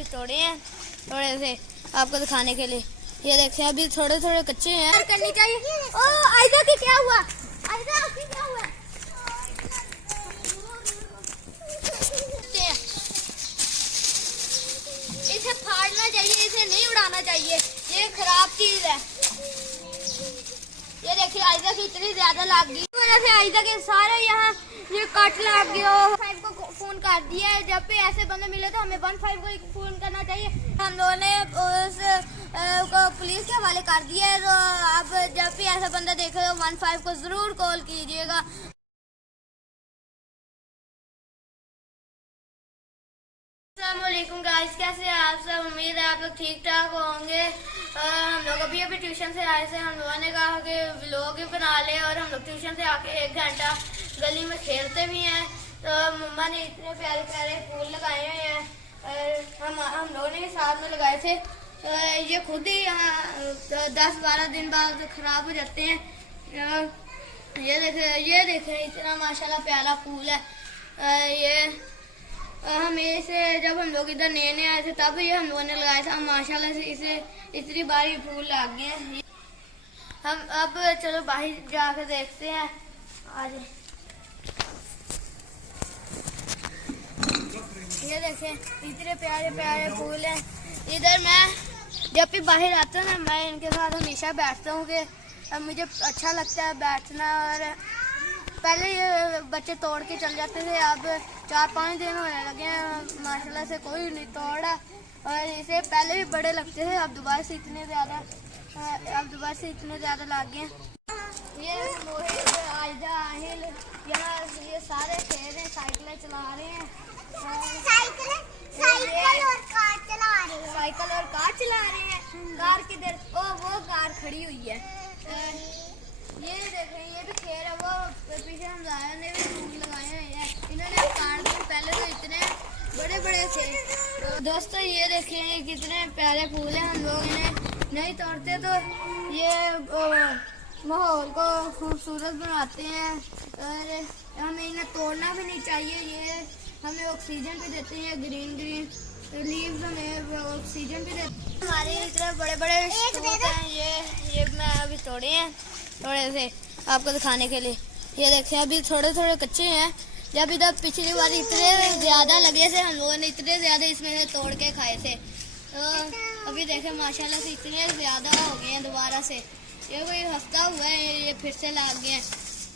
अभी तोड़े हैं थोड़े से आपको दिखाने के लिए। ये देखते हैं अभी थोड़े थोड़े कच्चे हैं। करनी चाहिए। ओ आयदा की क्या हुआ? आयदा की क्या हुआ? इसे फाड़ना चाहिए, इसे नहीं उड़ाना चाहिए, ये खराब चीज है। ये देखिए आयदा की इतनी ज्यादा लग गई, वजह से आयदा के सारे यहाँ ये कट लग गया। 15 को फोन कर दिया है, जब भी ऐसे बंदे मिले तो हमें 15 को फोन करना चाहिए। हम लोगों ने उस को पुलिस के हवाले कर दिया है, तो अब जब भी ऐसा बंदा देखे तो 15 को जरूर कॉल कीजिएगा। अस्सलामुअलैकुम गाइस, कैसे हैं आप सब? उम्मीद है आप लोग ठीक ठाक होंगे। हम लोग अभी ट्यूशन से आए थे। हम लोगों ने कहा कि व्लॉग भी बना ले, और हम लोग ट्यूशन से आके 1 घंटा गली में खेलते भी हैं। तो मम्मा ने इतने प्यारे प्यारे फूल लगाए हुए हैं, हम लोगों ने साथ में लगाए थे। तो ये खुद ही यहाँ 10-12 दिन बाद खराब हो जाते हैं। ये देखें इतना माशाल्लाह प्यारा फूल है। ये हमें से जब हम लोग इधर नए आए थे तब ये हम लोगों ने लगाया था। माशाल्लाह से इसे इतनी बारी फूल लग गए हैं। हम अब चलो बाहर जाकर देखते हैं। आज ये देखें इतने प्यारे प्यारे फूल हैं। इधर मैं जब भी बाहर आता हूँ ना, मैं इनके साथ हमेशा बैठता हूँ कि मुझे अच्छा लगता है बैठना। और पहले ये बच्चे तोड़ के चल जाते थे, अब 4-5 दिन होने लगे हैं माशाल्लाह से कोई नहीं तोड़ा। और इसे पहले भी बड़े लगते थे, अब दोबारा से इतने ज़्यादा लग गए। ये मोहित, आयदा, आहिल यहाँ ये सारे खेल रहे हैं, साइकिलें चला रहे हैं। साइकिल और कार चला रहे हैं। कार किधर? वो कार खड़ी हुई है। ये देखें ये भी खेल है। वो पीछे हम ने भी फूल लगाए हुए हैं। इन्होंने काट दिए, पहले तो इतने बड़े बड़े थे। दोस्तों ये देखें ये कितने प्यारे फूल हैं। हम लोग इन्हें नहीं तोड़ते तो ये माहौल को खूबसूरत बनाते हैं, और हमें इन्हें तोड़ना भी नहीं चाहिए। ये हमें ऑक्सीजन भी देते हैं, ग्रीन लीव्स हमें ऑक्सीजन भी देते हैं। हमारे इतने बड़े बड़े हैं। ये मैं अभी तोड़े हैं थोड़े से आपको दिखाने के लिए। ये देखते हैं अभी थोड़े थोड़े कच्चे हैं। जब इधर पिछली बार इतने ज़्यादा लगे थे, हम लोगों ने इतने ज़्यादा इसमें से तोड़ के खाए थे। तो अभी देखें माशाल्लाह से इतने ज़्यादा हो गए हैं दोबारा से। ये कोई हफ्ता हुआ है ये फिर से लग गए हैं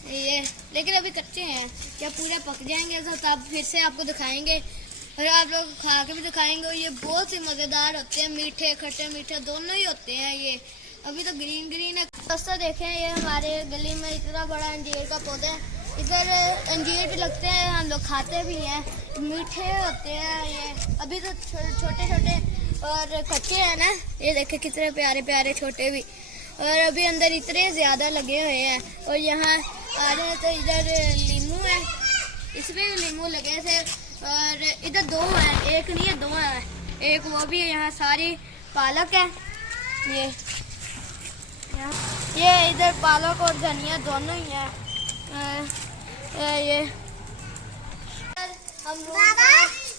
ये, लेकिन अभी कच्चे हैं। जब पूरे पक जाएंगे तो तब फिर से आपको दिखाएंगे, और आप लोग खा के भी दिखाएंगे। और ये बहुत ही मज़ेदार होते हैं, मीठे खट्टे मीठे दोनों ही होते हैं। ये अभी तो ग्रीन है। दोस्तों देखें ये हमारे गली में इतना बड़ा अंजीर का पौधा है। इधर अंजीर भी लगते हैं, हम लोग खाते भी हैं, मीठे होते हैं। ये अभी तो छोटे छोटे और कच्चे हैं ना। ये देखें कितने प्यारे प्यारे छोटे भी, और अभी अंदर इतने ज़्यादा लगे हुए हैं। और यहाँ आ रहे हैं तो इधर नींबू है, इसमें भी नींबू लगे थे। और इधर 2 हैं, एक नहीं है 2 हैं, एक वो भी है। यहाँ सारी पालक है। ये इधर पालक और धनिया दोनों ही है। ये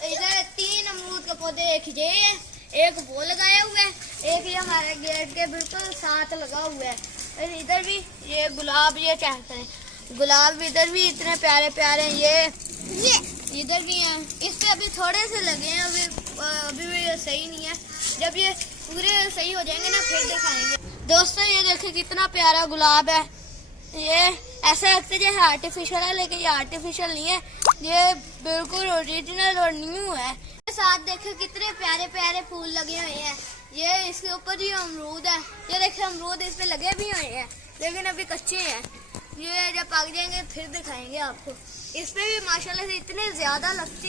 इधर 3 अमरूद के पौधे, एक ये है, एक वो लगाया हुआ है, एक ये हमारे गेट के बिल्कुल साथ लगा हुआ है। और इधर भी ये गुलाब, ये कहते हैं गुलाब, इधर भी इतने प्यारे प्यारे हैं। ये इधर भी हैं, इस पे अभी थोड़े से लगे हैं, अभी भी सही नहीं है। जब ये पूरे सही हो जाएंगे ना फिर दिखाएंगे। दोस्तों ये देखिए कितना प्यारा गुलाब है। ये ऐसा लगता है जैसे आर्टिफिशियल है, लेकिन ये आर्टिफिशियल नहीं है, ये बिल्कुल ओरिजिनल और न्यू है। साथ देखे कितने प्यारे प्यारे फूल लगे हुए हैं। ये इसके ऊपर ही अमरूद है। ये देखिए अमरूद इस पे लगे भी हुए हैं, लेकिन अभी कच्चे हैं। ये जब पक जाएंगे फिर दिखाएंगे आपको। इस पे भी माशाल्लाह से इतने ज़्यादा लगते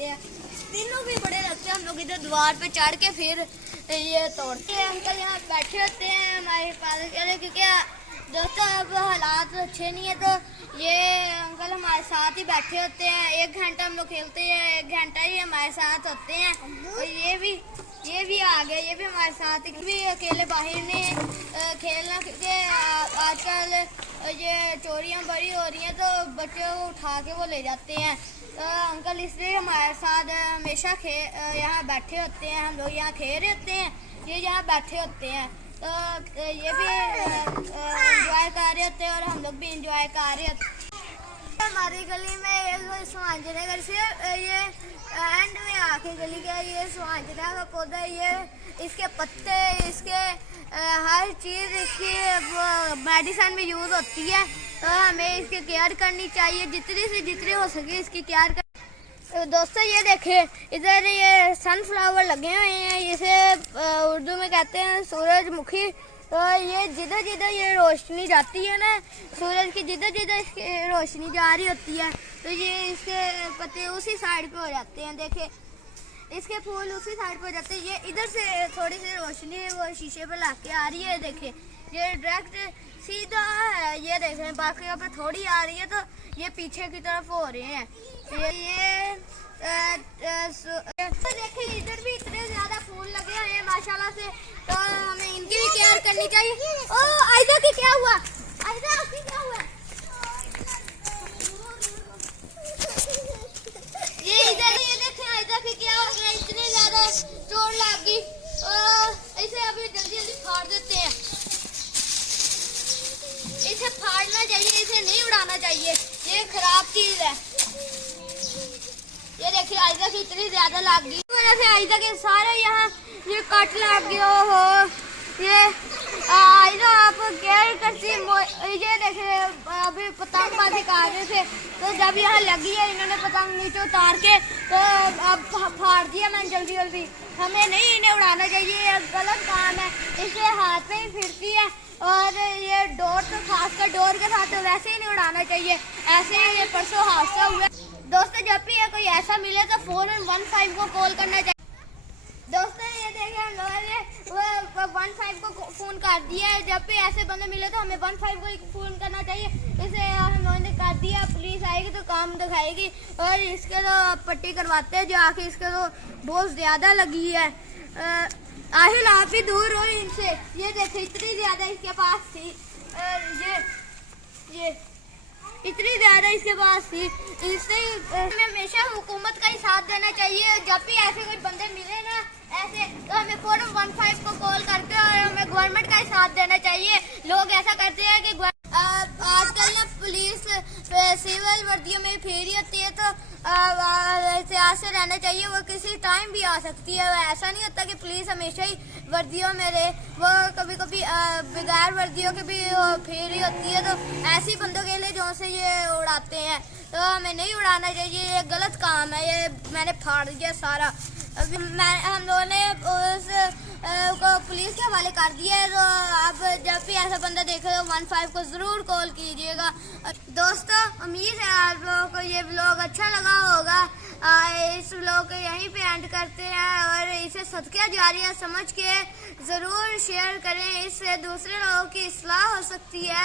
हैं, तीनों भी बड़े लगते हैं। हम लोग इधर द्वार पे चढ़ के फिर ये तोड़ते हैं। अंकल यहाँ बैठे होते हैं हमारे पास, क्योंकि दोस्तों अब हालात अच्छे नहीं है, तो ये अंकल हमारे साथ ही बैठे होते हैं। 1 घंटा हम लोग खेलते हैं, 1 घंटा ही हमारे साथ होते हैं। और ये भी आ गए, ये भी हमारे साथ भी अकेले बाहर ने खेलना, क्योंकि आजकल ये चोरियां बड़ी हो रही हैं तो बच्चों को उठा के वो ले जाते हैं। तो अंकल इसलिए हमारे साथ हमेशा यहाँ बैठे होते हैं। हम लोग यहाँ खेल रहे होते हैं, ये यहाँ बैठे होते हैं। तो ये भी इंजॉय कर रहे होते हैं और हम लोग भी इंजॉय कर रहे होते हैं। हमारी गली में एक सुहांजना घर से ये एंड में आके गली का ये सुहांजना का पौधा, ये इसके पत्ते, इसके हर चीज़ इसकी मेडिसिन में यूज़ होती है। तो हमें इसकी केयर करनी चाहिए, जितनी से जितनी हो सके इसकी केयर कर। दोस्तों ये देखें, इधर ये सनफ्लावर लगे हुए हैं, इसे उर्दू में कहते हैं सूरजमुखी। तो ये जिधर जिधर ये रोशनी जाती है ना, सूरज की जिधर जिधर इसकी रोशनी जा रही होती है, तो ये इसके पत्ते उसी साइड पे हो जाते हैं। देखे, इसके फूल उसी साइड पे हो जाते हैं। ये इधर से थोड़ी सी रोशनी वो शीशे पे लाके आ रही है। देखे, ये डायरेक्ट सीधा है, ये देखें, बाकी यहाँ पे थोड़ी आ रही है, तो ये पीछे की तरफ हो रहे हैं। तो देखिए, इधर भी इतने ज्यादा फूल लगे हुए हैं माशाल्लाह से, तो हमें इनकी भी केयर करनी चाहिए। ओ आयदा की क्या हुआ? आयदा की क्या हुआ? ये इधर, ये देखें आयदा की क्या हो गया, इतनी ज्यादा चोट लग गई। इसे अभी जल्दी जल्दी फाड़ देते हैं। इसे फाड़ना चाहिए, इसे नहीं उड़ाना चाहिए, ये खराब चीज है। ये देखिए आयदा की इतनी ज्यादा लग गई, वैसे आयदा के सारे यहाँ ये कट लग गया हो। ये आयदा आप केयर करती, ये देखिए अभी पतंगबाजी कर रहे थे, तो जब यहाँ लगी है इन्होंने पतंग नीचे उतार के तो अब फाड़ दिया मैंने जल्दी जल्दी। हमें नहीं इन्हें उड़ाना चाहिए, ये गलत काम है, इसके हाथ में ही फिरती है। और ये डोर, तो खासकर डोर के साथ तो वैसे ही नहीं उड़ाना चाहिए। ऐसे ही ये परसों हादसा हुआ। दोस्तों जब भी ये कोई ऐसा मिले तो फौरन 15 को कॉल करना चाहिए। दोस्तों ये देखिए, हम लोगों ने 15 को फ़ोन कर दिया है। जब भी ऐसे बंदे मिले तो हमें 15 को ही फ़ोन करना चाहिए। इसे हम लोगों ने कर दिया, पुलिस आएगी तो काम दिखाएगी और इसके तो पट्टी करवाते हैं, जो आके इसके तो बहुत ज़्यादा लगी है। आहिल आप ही दूर हो इनसे। ये देखिए इतनी ज़्यादा इसके पास थी, ये इतनी ज़्यादा इसके पास थी। इससे हमें हमेशा हुकूमत का ही साथ देना चाहिए। जब भी ऐसे कोई बंदे मिले ना ऐसे, तो हमें फौरन 15 को कॉल करके और हमें गवर्नमेंट का ही साथ देना चाहिए। लोग ऐसा करते हैं कि आजकल ना पुलिस सिविल वर्दियों में फेरी होती है, तो एहतियात से रहना चाहिए। वो किसी टाइम भी आ सकती है। ऐसा नहीं होता कि पुलिस हमेशा ही वर्दियों में रहे, वो कभी कभी बगैर वर्दियों के भी फेरी होती है। तो ऐसे बंदों के लिए जो से ये उड़ाते हैं, तो हमें नहीं उड़ाना चाहिए, ये गलत काम है। ये मैंने फाड़ दिया सारा। अभी हम लोगों ने उस को पुलिस के हवाले कर दिया है। तो आप जब भी ऐसा बंदा देखे तो 15 को ज़रूर कॉल कीजिएगा। दोस्तों उम्मीद है आप लोगों को ये व्लॉग अच्छा लगा होगा। इस व्लॉग को यहीं पे एंड करते हैं और इसे सदका जारिया समझ के ज़रूर शेयर करें, इससे दूसरे लोगों की इस्लाह हो सकती है।